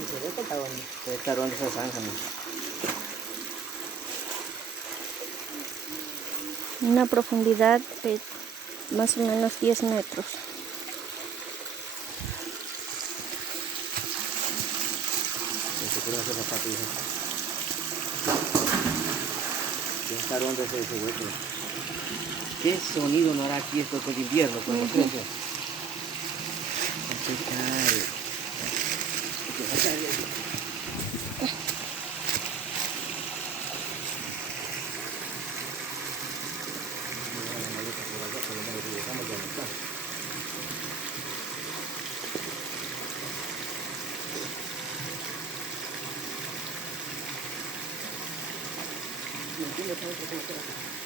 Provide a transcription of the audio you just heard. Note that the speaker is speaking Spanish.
Debe estar donde esa zanja, ¿no? Una profundidad de más o menos 10 metros. Se puede hacer zapato, hija. Debe estar donde ese hueco. ¿Qué sonido no hará aquí esto todo el invierno cuando crece? Así cae. ¿Me entiendes?